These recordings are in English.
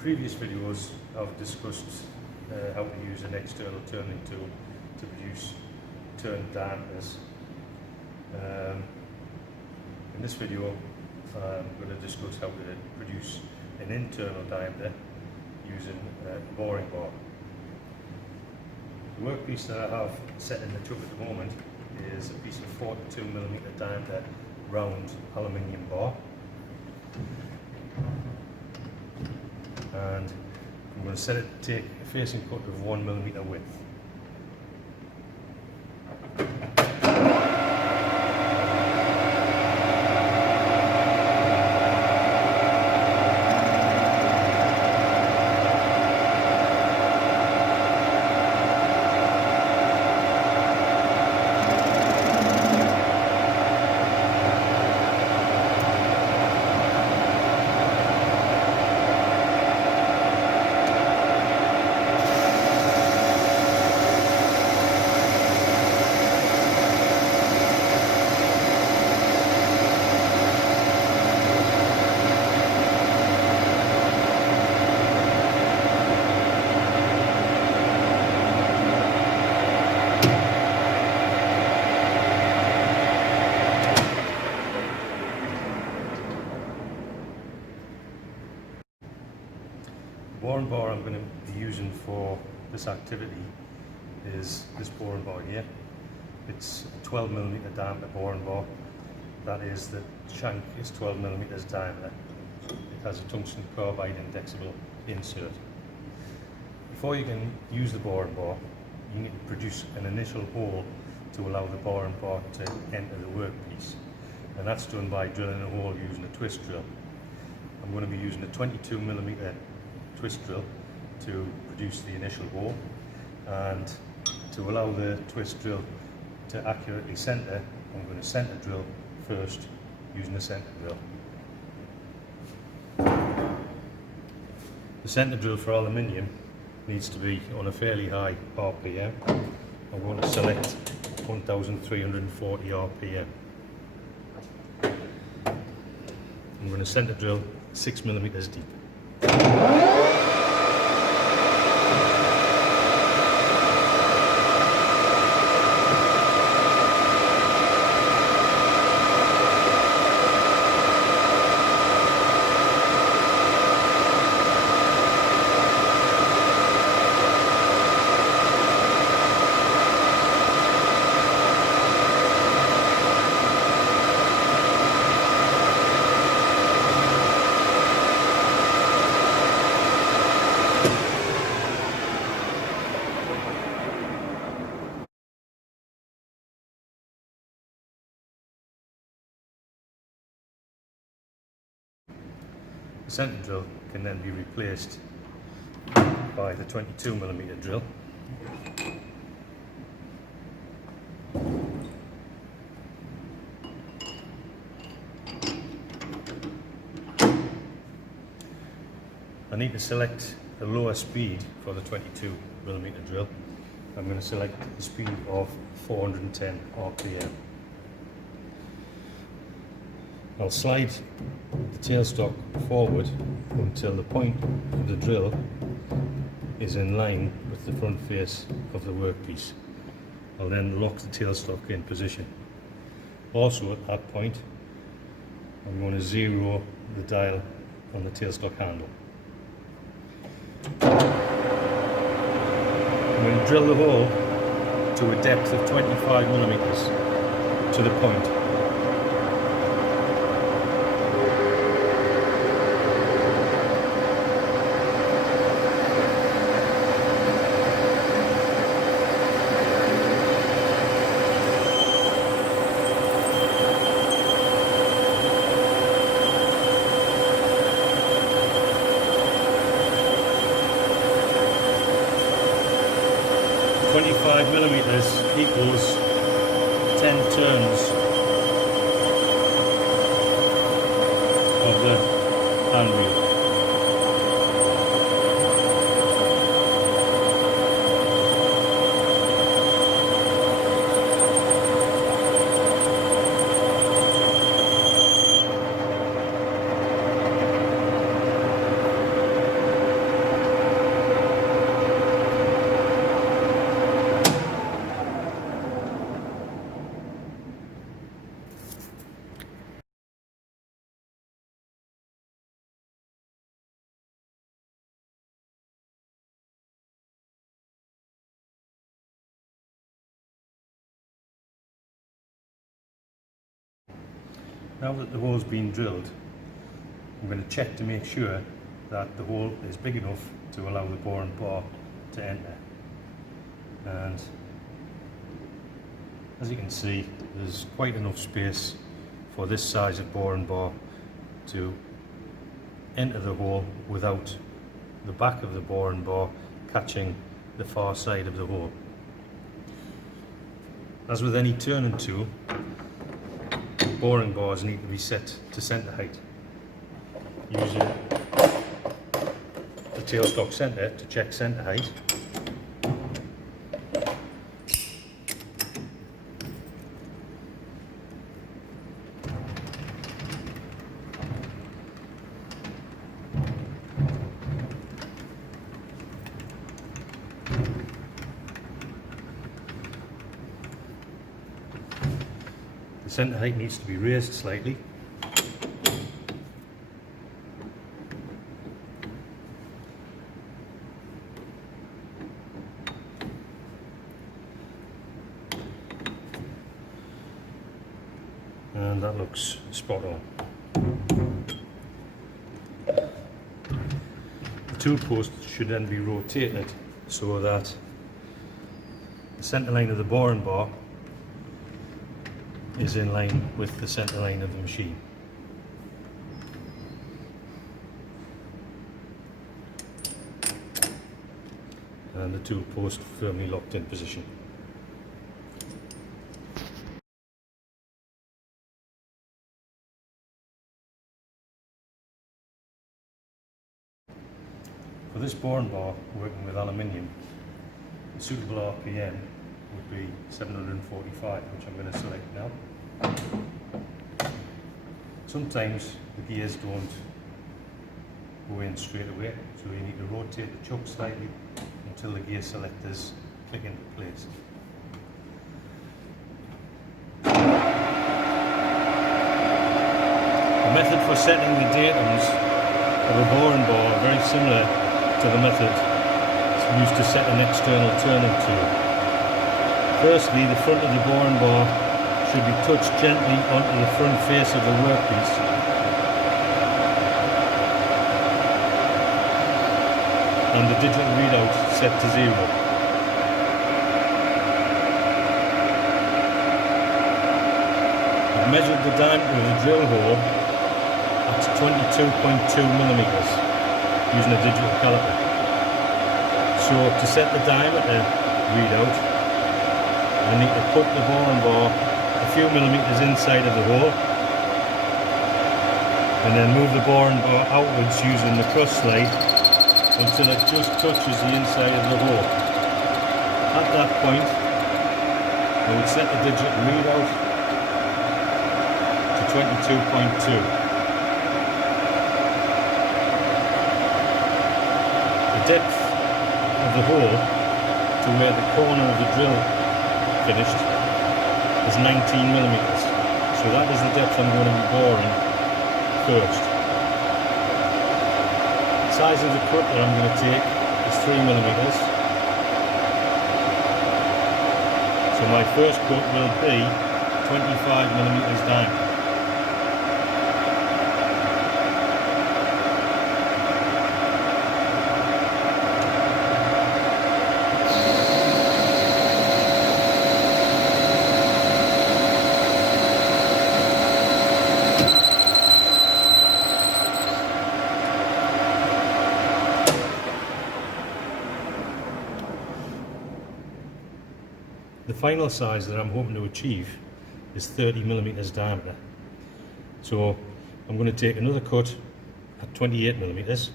previous videos I've discussed how to use an external turning tool to produce turned diameters. In this video I'm going to discuss how to produce an internal diameter using a boring bar. The workpiece that I have set in the truck at the moment is a piece of 42mm diameter round aluminium bar, and I'm going to set it to take a facing cut of 1mm width. The boring bar I'm going to be using for this activity is this boring bar here. It's a 12mm diameter boring bar. That is, the shank is 12mm diameter. It has a tungsten carbide indexable insert. Before you can use the boring bar, you need to produce an initial hole to allow the boring bar to enter the workpiece, and that's done by drilling a hole using a twist drill. I'm going to be using a 22mm twist drill to produce the initial hole, and to allow the twist drill to accurately centre, I'm going to centre drill first using the centre drill. The centre drill for aluminium needs to be on a fairly high RPM. I'm going to select 1340 RPM. I'm going to centre drill 6mm deep. The centre drill can then be replaced by the 22mm drill. I need to select a lower speed for the 22mm drill. I'm going to select the speed of 410 RPM. I'll slide the tailstock forward until the point of the drill is in line with the front face of the workpiece. I'll then lock the tailstock in position. Also at that point, I'm going to zero the dial on the tailstock handle. I'm going to drill the hole to a depth of 25mm to the point. $25mm equals 10 turns of the handwheel. Now that the hole's been drilled, I'm going to check to make sure that the hole is big enough to allow the boring bar to enter. And as you can see, there's quite enough space for this size of boring bar to enter the hole without the back of the boring bar catching the far side of the hole. As with any turning tool, boring bars need to be set to centre height, using the tailstock centre to check centre height. The centre height needs to be raised slightly. And that looks spot on. The tool post should then be rotated so that the centre line of the boring bar is in line with the centre line of the machine. And the tool post firmly locked in position. For this boring bar working with aluminium, the suitable RPM would be 745, which I'm going to select now. Sometimes the gears don't go in straight away, so you need to rotate the chuck slightly until the gear selectors click into place. The method for setting the datums of a boring bar are very similar to the method used to set an external turning tool. Firstly, the front of the boring bar should be touched gently onto the front face of the workpiece. And the digital readout set to 0. I've measured the diameter of the drill hole at 22.2mm using a digital caliper. So to set the diameter readout, I need to put the boring bar a few millimetres inside of the hole and then move the boring bar outwards using the cross slide until it just touches the inside of the hole. At that point, I would set the digital readout to 22.2. The depth of the hole to where the corner of the drill finished is 19mm, so that is the depth I'm going to be boring first. The size of the cut that I'm going to take is 3mm, so my first cut will be 25mm diameter. The final size that I'm hoping to achieve is 30mm diameter. So I'm going to take another cut at 28mm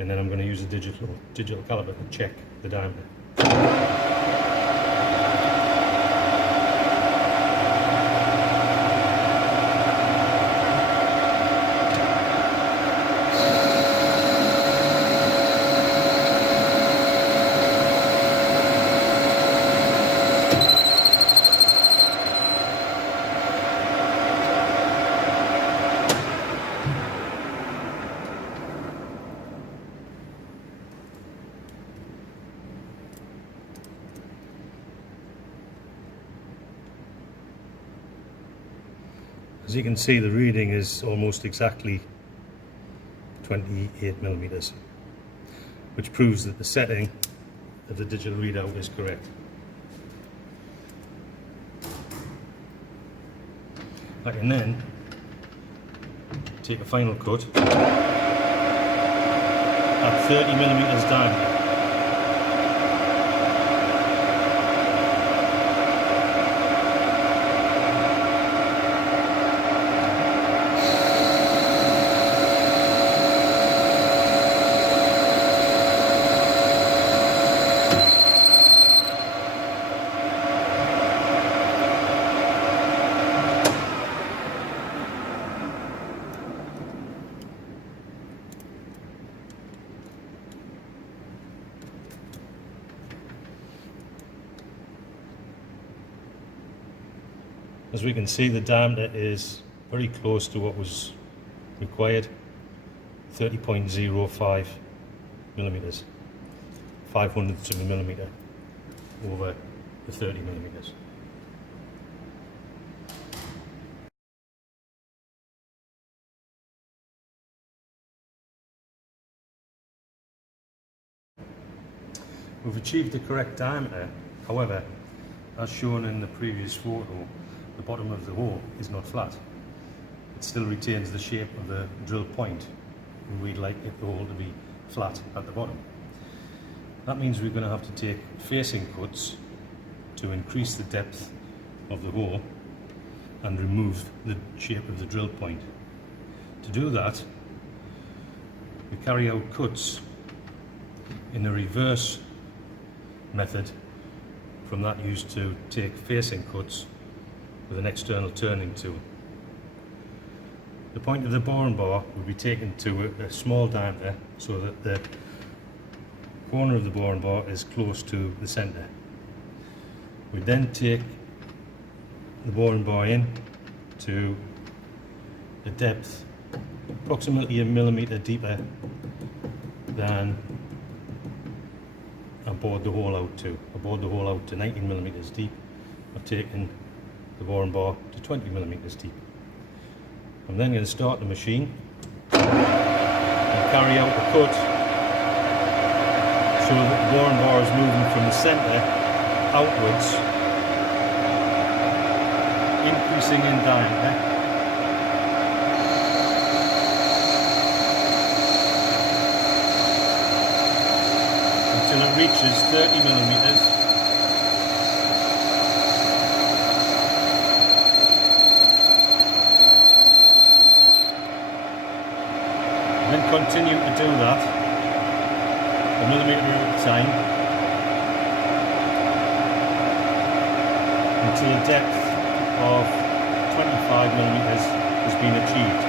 and then I'm going to use a digital caliper to check the diameter. As you can see, the reading is almost exactly 28 millimeters, which proves that the setting of the digital readout is correct. I can then take a final cut at 30 millimeters diameter. As we can see, the diameter is very close to what was required, 30.05 millimeters, 500ths of a millimeter over the 30 millimeters. We've achieved the correct diameter. However, as shown in the previous photo, the bottom of the hole is not flat. It still retains the shape of the drill point, and we'd like the hole to be flat at the bottom. That means we're going to have to take facing cuts to increase the depth of the hole and remove the shape of the drill point. To do that, we carry out cuts in a reverse method from that used to take facing cuts with an external turning tool. The point of the boring bar will be taken to a small diameter so that the corner of the boring bar is close to the centre. We then take the boring bar in to a depth approximately a millimetre deeper than I bored the hole out to. I bored the hole out to 19 millimetres deep. I've taken the boring bar to 20 millimeters deep. I'm then going to start the machine and carry out the cut so that the boring bar is moving from the centre outwards, increasing in diameter until it reaches 30 millimeters. And then continue to do that a millimetre at a time until a depth of 25 millimetres has been achieved.